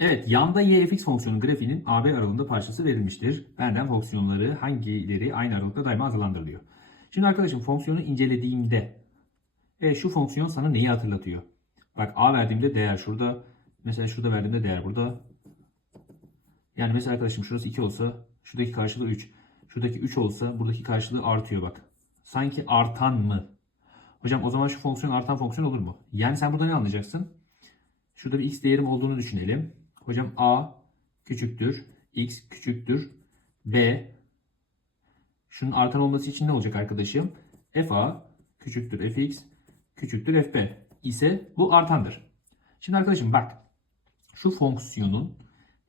Evet, yanda y fx fonksiyonun grafiğinin AB aralığında parçası verilmiştir. Benden fonksiyonları hangileri aynı aralıkta daima azalandır. Şimdi arkadaşım fonksiyonu incelediğimde e, şu fonksiyon sana neyi hatırlatıyor? Bak a verdiğimde değer şurada. Mesela şurada verdiğimde değer burada. Yani mesela arkadaşım şurası 2 olsa şuradaki karşılığı 3. Şuradaki 3 olsa buradaki karşılığı artıyor bak. Sanki artan mı? Hocam o zaman şu fonksiyon artan fonksiyon olur mu? Yani sen burada ne anlayacaksın? Şurada bir x değerim olduğunu düşünelim. Hocam a küçüktür, x küçüktür, b. Şunun artan olması için ne olacak arkadaşım? fa küçüktür fx küçüktür fb ise bu artandır. Şimdi arkadaşım bak. Şu fonksiyonun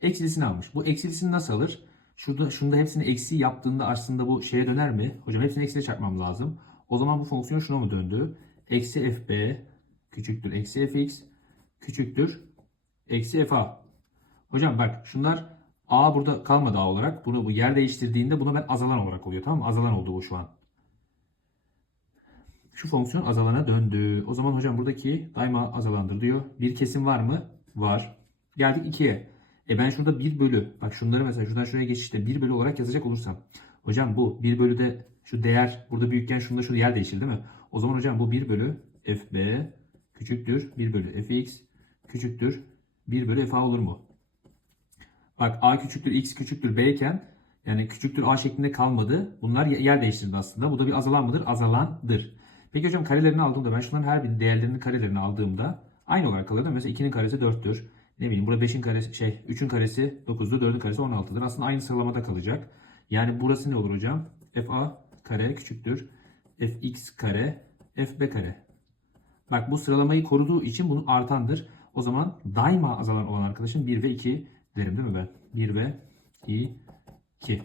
eksilisini almış. Bu eksilisini nasıl alır? Şurada şunda hepsini eksi yaptığında aslında bu şeye döner mi? Hocam hepsini eksiye çarpmam lazım. O zaman bu fonksiyon şuna mı döndü? Eksi fb küçüktür eksi fx küçüktür eksi fa. Hocam bak şunlar a burada kalmadı a olarak. Bunu bu yer değiştirdiğinde buna ben azalan olarak oluyor tamam mı? Azalan oldu bu şu an. Şu fonksiyon azalana döndü. O zaman hocam buradaki daima azalandır diyor. Bir kesim var mı? Var. Geldik 2'ye. E ben şurada 1 bölü. Bak şunları mesela şuradan şuraya geçişte 1 bölü olarak yazacak olursam. Hocam bu 1 bölüde şu değer burada büyükken şunda şu yer değişir değil mi? O zaman hocam bu 1 bölü fb küçüktür 1 bölü fx küçüktür 1 bölü fa olur mu? Bak a küçüktür x küçüktür b iken yani küçüktür a şeklinde kalmadı. Bunlar yer değiştirdi aslında. Bu da bir azalan mıdır? Azalandır. Peki hocam karelerini aldığımda ben şunların her birinin değerlerinin karelerini aldığımda aynı olarak kalır değil mi? Mesela 2'nin karesi 4'tür. Ne bileyim burada 5'in karesi şey 3'ün karesi 9'dur. 4'ün karesi 16'dır. Aslında aynı sıralamada kalacak. Yani burası ne olur hocam? fa kare küçüktür. fx kare fb kare. Bak bu sıralamayı koruduğu için bunu artandır. O zaman daima azalan olan arkadaşım 1 ve 2 derim değil mi ben? 1 ve 2.